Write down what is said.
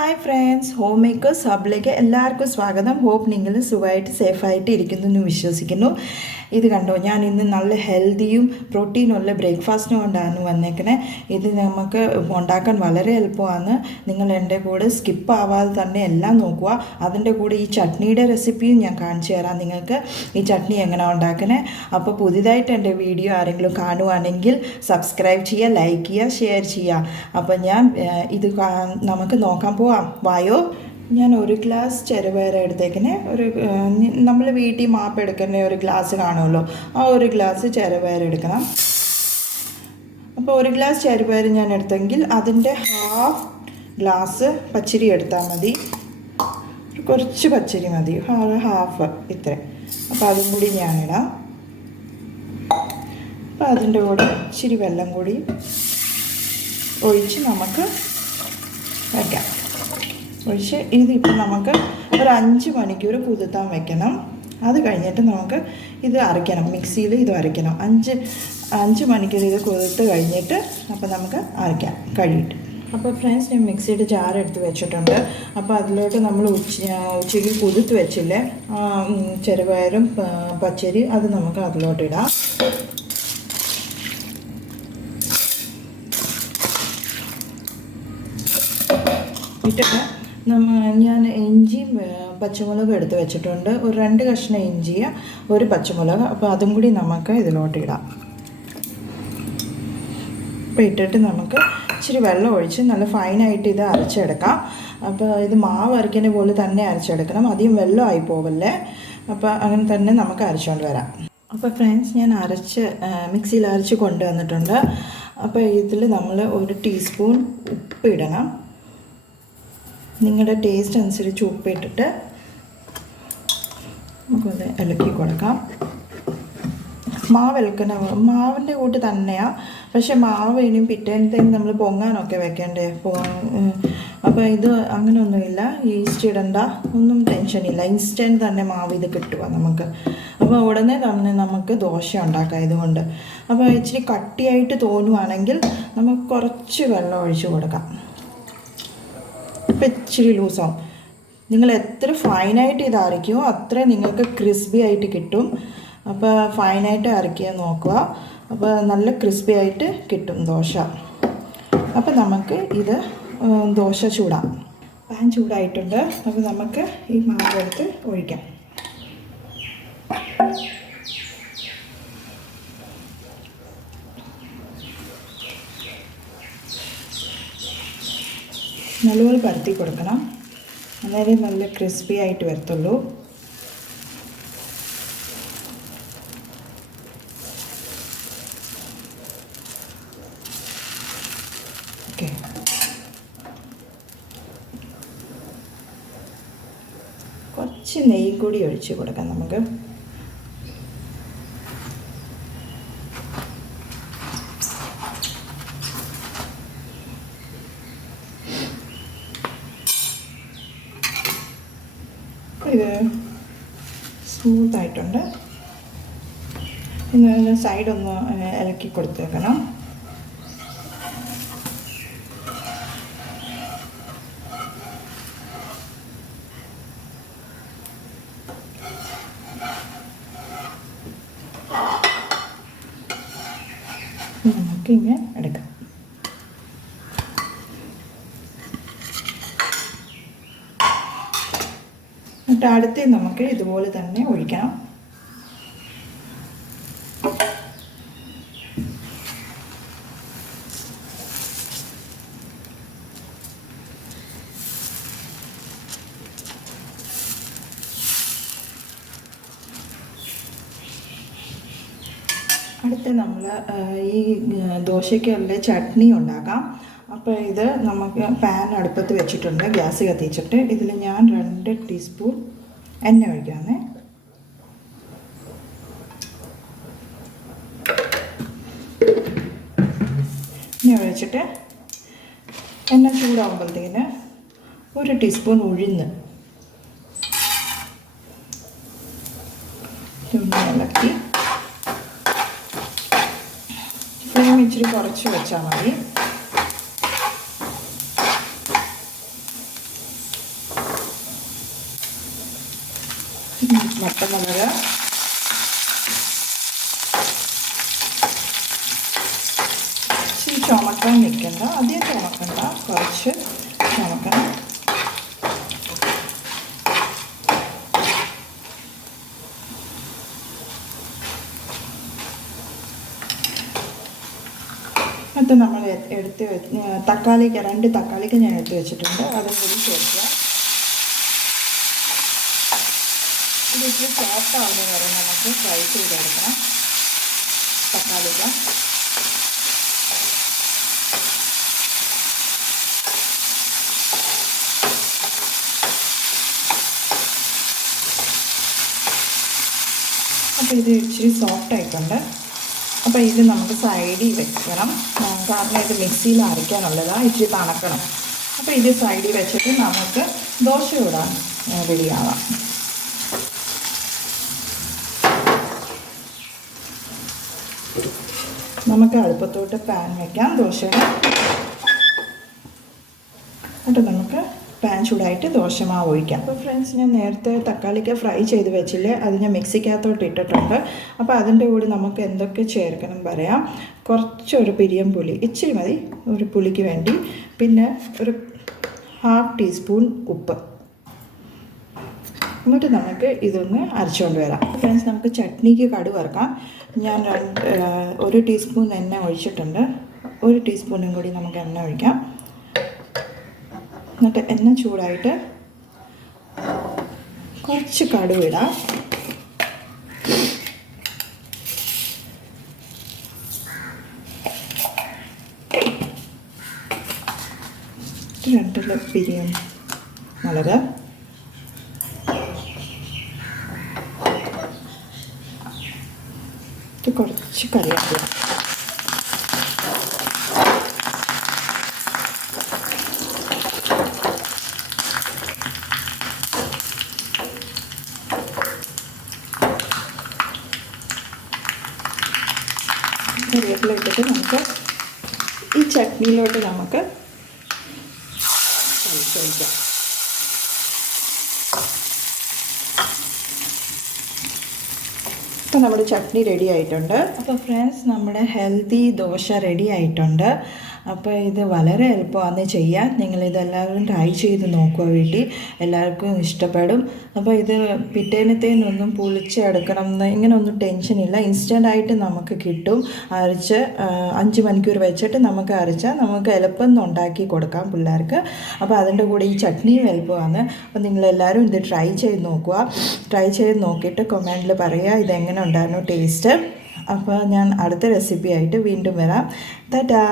Hi friends, home makers ഹബിലേക്ക് എല്ലാവർക്കും സ്വാഗതം. Hope നിങ്ങൾ സുഖമായിട്ട് സേഫായിട്ട് ഇരിക്കുന്നു എന്ന് വിശ്വസിക്കുന്നു. ഇത് കണ്ടോ, ഞാൻ ഇന്ന് നല്ല ഹെൽത്തിയും പ്രോട്ടീനുള്ള ബ്രേക്ക്ഫാസ്റ്റിന് കൊണ്ടാണ് വന്നേക്കണേ. ഇത് നമുക്ക് ഉണ്ടാക്കാൻ വളരെ എളുപ്പമാണ്. നിങ്ങൾ എൻ്റെ കൂടെ സ്കിപ്പ് ആവാതെ തന്നെ എല്ലാം നോക്കുക. അതിൻ്റെ കൂടെ ഈ ചട്നിയുടെ റെസിപ്പിയും ഞാൻ കാണിച്ചു തരാം നിങ്ങൾക്ക്. ഈ ചട്നി എങ്ങനെ ഉണ്ടാക്കണേ. അപ്പോൾ പുതിയതായിട്ട് എൻ്റെ വീഡിയോ ആരെങ്കിലും കാണുവാണെങ്കിൽ സബ്സ്ക്രൈബ് ചെയ്യുക, ലൈക്ക് ചെയ്യുക, ഷെയർ ചെയ്യുക. അപ്പോൾ ഞാൻ ഇത് നമുക്ക് നോക്കാൻ പോവാം. വായോ. ഞാൻ ഒരു ഗ്ലാസ് ചെറുപയർ എടുത്തേക്കിനെ. നമ്മൾ വീട്ടിൽ മാപ്പ് എടുക്കുന്ന ഒരു ഗ്ലാസ് കാണുമല്ലോ, ആ ഒരു ഗ്ലാസ് ചെറുപയർ എടുക്കണം. അപ്പോൾ ഒരു ഗ്ലാസ് ചെറുപയർ ഞാൻ എടുത്തെങ്കിൽ അതിൻ്റെ ഹാഫ് ഗ്ലാസ് പച്ചരി എടുത്താൽ മതി. കുറച്ച് പച്ചരി മതി, ഹാഫ് ഇത്ര. അപ്പോൾ അതും കൂടി ഞാനിടാം. അപ്പോൾ അതിൻ്റെ കൂടെ ഇച്ചിരി വെള്ളം കൂടി ഒഴിച്ച് നമുക്ക് വയ്ക്കാം. ഒഴിച്ച് ഇതിപ്പോൾ നമുക്ക് ഒരു 5 മണിക്കൂർ കുതിർത്താൻ വെക്കണം. അത് കഴിഞ്ഞിട്ട് നമുക്ക് ഇത് അരയ്ക്കണം, മിക്സിയിൽ ഇത് അരയ്ക്കണം. 5 മണിക്കൂർ ഇത് കുതിർത്ത് കഴിഞ്ഞിട്ട് അപ്പോൾ നമുക്ക് അരയ്ക്കാം കഴിയിട്ട്. അപ്പോൾ ഫ്രണ്ട്സ്, ഞാൻ മിക്സിയുടെ ജാർ എടുത്ത് വെച്ചിട്ടുണ്ട്. അപ്പോൾ അതിലോട്ട് നമ്മൾ ഉച്ചയ്ക്ക് കുതിർത്ത് വെച്ചില്ലേ ചെറുപയറും പച്ചരി, അത് നമുക്ക് അതിലോട്ട് ഇടാം. ഇട്ടിട്ട് ഞാൻ ഇഞ്ചിയും പച്ചമുളകും എടുത്ത് വെച്ചിട്ടുണ്ട്. ഒരു 2 കഷ്ണം ഇഞ്ചി, ഒരു പച്ചമുളക്. അപ്പോൾ അതും കൂടി നമുക്ക് ഇതിലോട്ട് ഇടാം. അപ്പോൾ ഇട്ടിട്ട് നമുക്ക് ഇച്ചിരി വെള്ളം ഒഴിച്ച് നല്ല ഫൈനായിട്ട് ഇത് അരച്ചെടുക്കാം. അപ്പോൾ ഇത് മാവ് അരയ്ക്കുന്ന പോലെ തന്നെ അരച്ചെടുക്കണം, അധികം വെള്ളമായി പോവല്ലേ. അപ്പോൾ അങ്ങനെ തന്നെ നമുക്ക് അരച്ചുകൊണ്ട് വരാം. അപ്പോൾ ഫ്രണ്ട്സ്, ഞാൻ മിക്സിയിൽ അരച്ച് കൊണ്ടുവന്നിട്ടുണ്ട്. അപ്പോൾ ഇതിൽ നമ്മൾ 1 ടീസ്പൂൺ ഉപ്പ് ഇടണം. നിങ്ങളുടെ ടേസ്റ്റ് അനുസരിച്ച് ഉപ്പിട്ടിട്ട് നമുക്കൊന്ന് ഇളക്കി കൊടുക്കാം. മാവിൻ്റെ കൂട്ട് തന്നെയാണ്, പക്ഷെ മാവ് ഇനിയും പിറ്റേന്നത്തേന് നമ്മൾ പൊങ്ങാനൊക്കെ വെക്കണ്ടേ. അപ്പോൾ ഇത് അങ്ങനെയൊന്നുമില്ല, ഈസ്റ്റ് ഇടണ്ട, ഒന്നും ടെൻഷനില്ല. ഇൻസ്റ്റൻറ്റ് തന്നെ മാവ് ഇത് കിട്ടുക നമുക്ക്. അപ്പോൾ ഉടനെ തന്നെ നമുക്ക് ദോശ ഉണ്ടാക്കാം ഇതുകൊണ്ട്. അപ്പോൾ ഇച്ചിരി കട്ടിയായിട്ട് തോന്നുവാണെങ്കിൽ നമുക്ക് കുറച്ച് വെള്ളം ഒഴിച്ച് കൊടുക്കാം. ഇപ്പം ഇച്ചിരി ലൂസാവും. നിങ്ങൾ എത്ര ഫൈനായിട്ട് ഇത് അരയ്ക്കുമോ അത്രയും നിങ്ങൾക്ക് ക്രിസ്പി ആയിട്ട് കിട്ടും. അപ്പോൾ ഫൈനായിട്ട് അരയ്ക്കാൻ നോക്കുക. അപ്പോൾ നല്ല ക്രിസ്പി ആയിട്ട് കിട്ടും ദോശ. അപ്പോൾ നമുക്ക് ഇത് ദോശ ചൂടാം. പാൻ ചൂടായിട്ടുണ്ട്. അപ്പോൾ നമുക്ക് ഈ മാവെടുത്ത് ഒഴിക്കാം. നല്ലപോലെ പരത്തി കൊടുക്കണം, അന്നേരം നല്ല ക്രിസ്പി ആയിട്ട് വരത്തുള്ളൂ. ഓക്കെ, കുറച്ച് നെയ്യ് കൂടി ഒഴിച്ച് കൊടുക്കാം നമുക്ക്. ഇത് സ്മൂത്തായിട്ടുണ്ട്. ഇന്ന് സൈഡൊന്ന് ഇളക്കി കൊടുത്തേക്കണം. നമുക്കിങ്ങനെ എടുക്കാം. എന്നിട്ട് അടുത്ത് നമുക്ക് ഇതുപോലെ തന്നെ ഒഴിക്കണം. അടുത്ത് നമ്മൾ ഈ ദോശയ്ക്കുള്ള ചട്നി ഉണ്ടാക്കാം. അപ്പോൾ ഇത് നമുക്ക് പാൻ അടുപ്പത്ത് വെച്ചിട്ടുണ്ട്, ഗ്യാസ് കത്തിച്ചിട്ട്. ഇതിൽ ഞാൻ 2 ടീസ്പൂൺ എണ്ണ ഒഴിക്കാമെന്നേ. എണ്ണ ഒഴിച്ചിട്ട് എണ്ണ ചൂടാകുമ്പോഴത്തേന് 1 ടീസ്പൂൺ ഉഴുന്ന് ഇളക്കി ഫ്ലെയിം ഇച്ചിരി കുറച്ച് വെച്ചാൽ മതി. വട്ടമുളക്, ഇച്ചിരി ചുമക്കാൻ നിൽക്കണ്ട, അധികം ചുമക്കണ്ട, കുറച്ച് ചുമക്കണം. അത് നമ്മൾ എടുത്ത് തക്കാളിക്ക് 2 തക്കാളിക്ക് ഞാൻ എടുത്ത് വെച്ചിട്ടുണ്ട്, അതും കൂടി ചേർക്കുക. ഇത് ഇച്ചിരി സോഫ്റ്റ് ആവുന്ന വരെ നമുക്ക് ഫ്രൈ ചെയ്തെടുക്കണം തക്കാളിക്ക. അപ്പോൾ ഇത് ഇച്ചിരി സോഫ്റ്റ് ആയിട്ടുണ്ട്. അപ്പോൾ ഇത് നമുക്ക് സൈഡിൽ വെക്കണം, കാരണം ഇത് മിക്സിയിൽ അരയ്ക്കാനുള്ളതാണ്, ഇച്ചിരി തണുക്കണം. അപ്പോൾ ഇത് സൈഡിൽ വെച്ചിട്ട് നമുക്ക് ദോശ ഇടാൻ റെഡിയാവാം. നമുക്ക് അടുപ്പത്തോട്ട് പാൻ വയ്ക്കാം ദോശയുടെ. എന്നിട്ട് നമുക്ക് പാൻ ചൂടായിട്ട് ദോശമാവ് ഒഴിക്കാം. അപ്പോൾ ഫ്രണ്ട്സ്, ഞാൻ നേരത്തെ തക്കാളിക്ക് ഫ്രൈ ചെയ്ത് വെച്ചില്ലേ, അത് ഞാൻ മിക്സിക്കകത്തോട്ട് ഇട്ടിട്ടുണ്ട്. അപ്പോൾ അതിൻ്റെ കൂടെ നമുക്ക് എന്തൊക്കെ ചേർക്കണം പറയാം. കുറച്ചൊരു പിരിയം പുളി, ഇച്ചിരി മതി ഒരു പുളിക്ക് വേണ്ടി. പിന്നെ ഒരു 1/2 ടീസ്പൂൺ ഉപ്പ്. എന്നിട്ട് നമുക്ക് ഇതൊന്ന് അരച്ചുകൊണ്ട് വരാം. ഫ്രണ്ട്സ്, നമുക്ക് ചട്നിക്ക് കടുക് വറുക്കാം. ഞാൻ 1 ടീസ്പൂൺ എണ്ണ ഒഴിച്ചിട്ടുണ്ട്. 1 ടീസ്പൂണും കൂടി നമുക്ക് എണ്ണ ഒഴിക്കാം. എന്നിട്ട് എണ്ണ ചൂടായിട്ട് കുറച്ച് കടുക് ഇടാം. രണ്ട് പിരിയും മുളക്, കുറച്ച് കറിവേപ്പില. കറിവേപ്പില ഇട്ടിട്ട് നമുക്ക് ഈ ചട്നിയിലോട്ട് നമുക്ക് ഒഴിക്കാം. അപ്പോൾ നമ്മുടെ ചട്നി റെഡി ആയിട്ടുണ്ട്. അപ്പോൾ ഫ്രണ്ട്സ്, നമ്മുടെ ഹെൽത്തി ദോശ റെഡി ആയിട്ടുണ്ട്. അപ്പോൾ ഇത് വളരെ എളുപ്പമാണ് ചെയ്യാൻ. നിങ്ങളിതെല്ലാവരും ട്രൈ ചെയ്ത് നോക്കുക വീട്ടിൽ, എല്ലാവർക്കും ഇഷ്ടപ്പെടും. അപ്പോൾ ഇത് പിറ്റേന്നത്തേനൊന്നും പുളിച്ചെടുക്കണം എന്ന് ഇങ്ങനെയൊന്നും ടെൻഷനില്ല. ഇൻസ്റ്റൻ്റായിട്ട് നമുക്ക് കിട്ടും. അരച്ച് 5 മണിക്കൂർ വെച്ചിട്ട് നമുക്ക് അരച്ചാൽ നമുക്ക് എളുപ്പം ഉണ്ടാക്കി കൊടുക്കാം പിള്ളേർക്ക്. അപ്പോൾ അതിൻ്റെ കൂടെ ഈ ചട്നിയും എളുപ്പമാണ്. അപ്പോൾ നിങ്ങളെല്ലാവരും ഇത് ട്രൈ ചെയ്ത് നോക്കുക. ട്രൈ ചെയ്ത് നോക്കിയിട്ട് കമൻറ്റിൽ പറയുക ഇതെങ്ങനെ ഉണ്ടായിരുന്നു ടേസ്റ്റ്. അപ്പോൾ ഞാൻ അടുത്ത റെസിപ്പി ആയിട്ട് വീണ്ടും വരാം. ടാറ്റാ.